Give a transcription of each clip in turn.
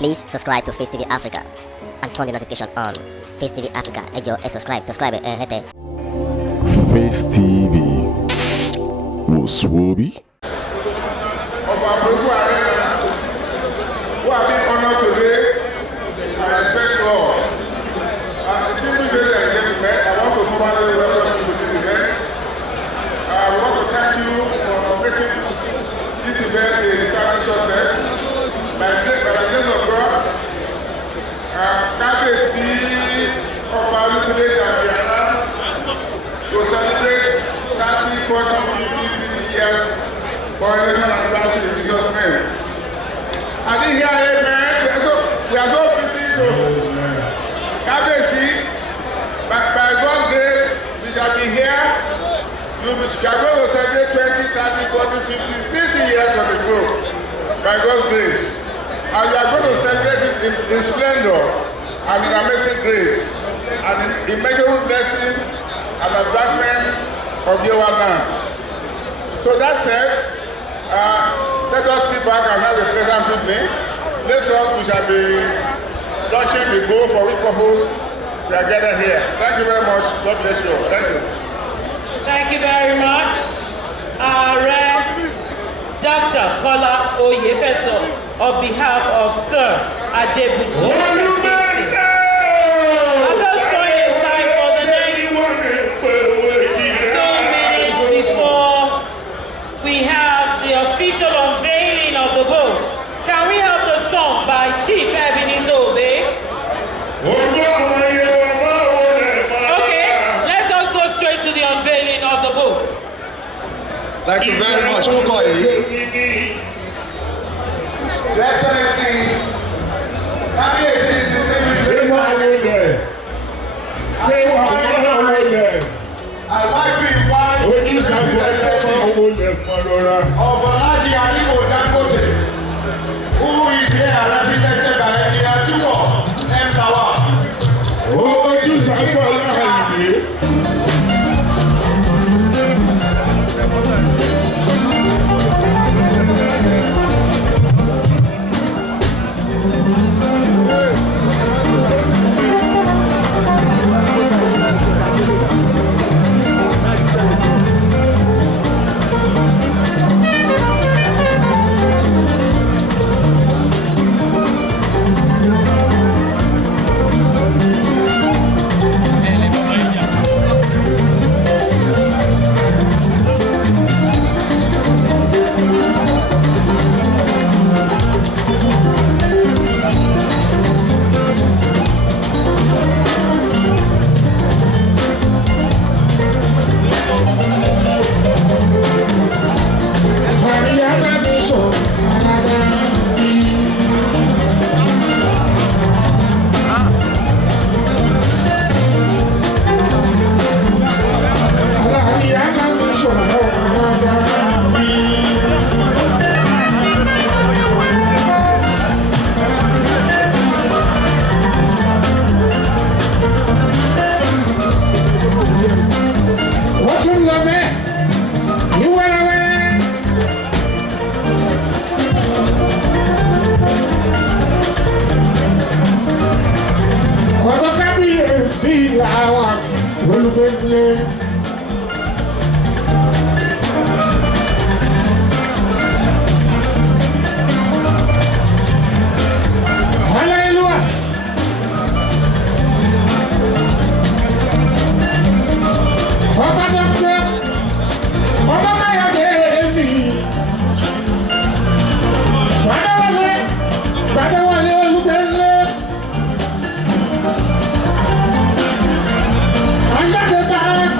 Please subscribe to Facetv Africa and turn the notification on. Facetv Africa, ẹ jọ̀ọ́, subscribe, hete. Face TV was Swoby. Of our people who have been honored today, I respect you all. And the simple ladies and gentlemen, I want to formally welcome you to this event. I want to thank you for making this event a resounding success. By the grace of God, Kábíyèsí Ọba Olúkúnlé Àbíàrá will celebrate 30, 40, 50 years coronation anniversary in Jesus' name. I didn't hear amen. We are so busy. Kábíyèsí, by God's grace, we shall be here. We are going to celebrate 20, 30, 40, 50, 60 years of the group. By God's grace. And we are going to celebrate it in splendor and in amazing grace and in immeasurable blessing and advancement of Yewaland. So that said, let us sit back and have a pleasant evening. Later on, we shall be launching the goal for which purpose we are gathered here. Thank you very much. God bless you all. Thank you. Thank you very much. Dr. Kola Oyefeso, on behalf of Sir Adebutu. I'm just going in time for the next 2 minutes before we have the official unveiling of the book. Can we have the song by Chief Ebenezer Obey? Okay, let us go straight to the unveiling of the book. Thank you very much, Kukoyi. Your Excellency, Kábíyèsí is distinguished ladies and gentlemen. I'd like to invite the representative of Alhaji Aliko Dangote, who is here represented by Engineer Tuko Mtawa, who is the chief of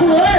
Cool.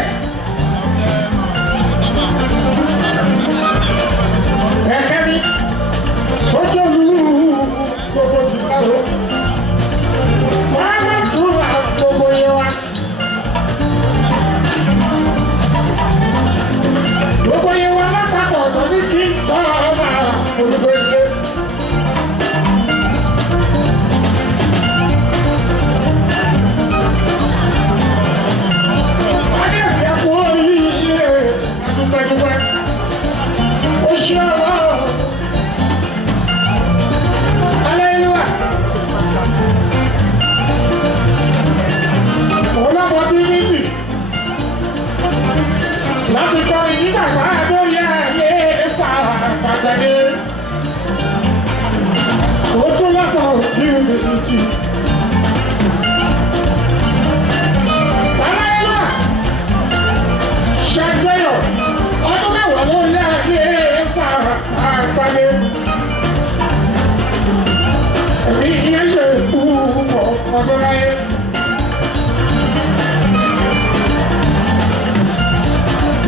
Ọdúnláyé.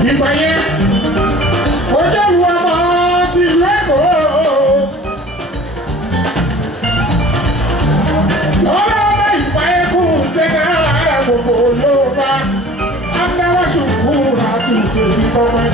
Ìgbà yẹn, ó jẹ́ ìwọ ọmọ ti ìlú Èkó. Lọ́wọ́lọ́wọ́ ìgbà yẹn kú jẹ́gẹ́ ara gbogbo Yorùbá. Agbára ṣùkú àti ìjèbí kọ́mọ́.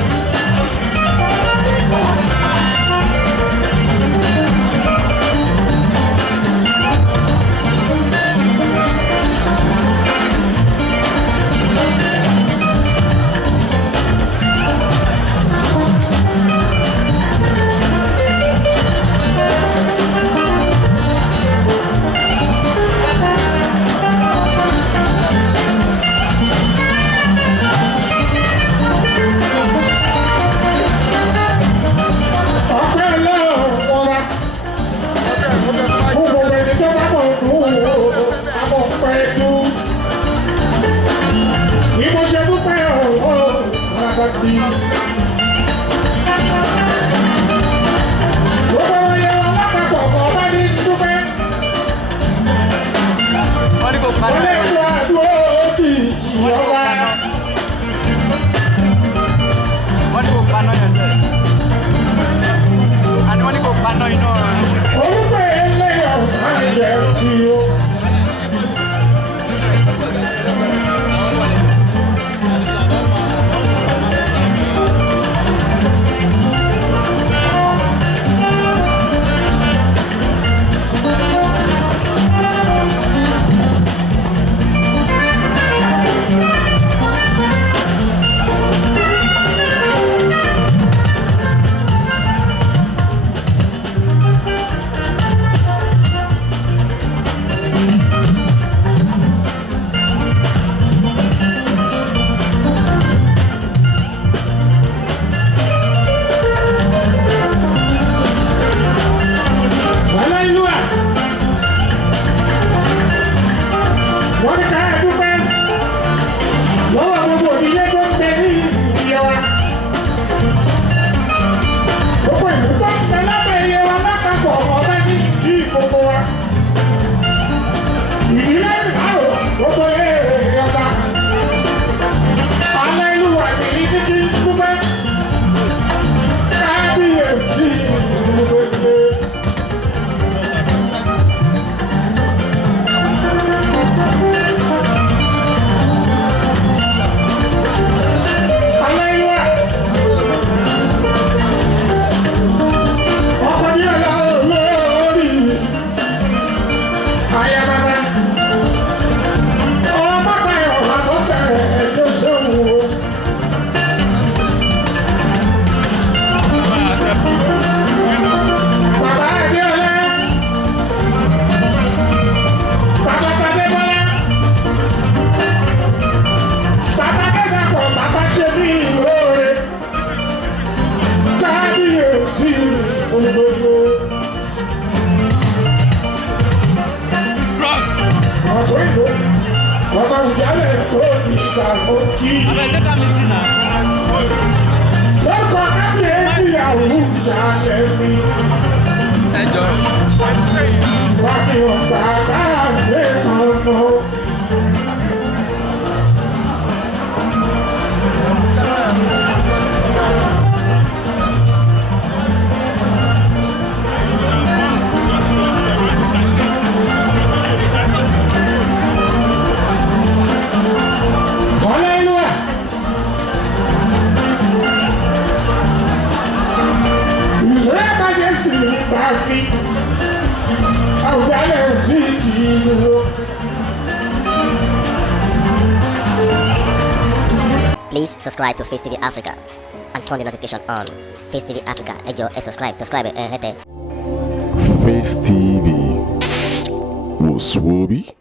Please subscribe to Facetv Africa and turn the notification on. Facetv Africa, ẹ jọ̀ọ́ ẹ subscribe hete. Face TV was Swoby.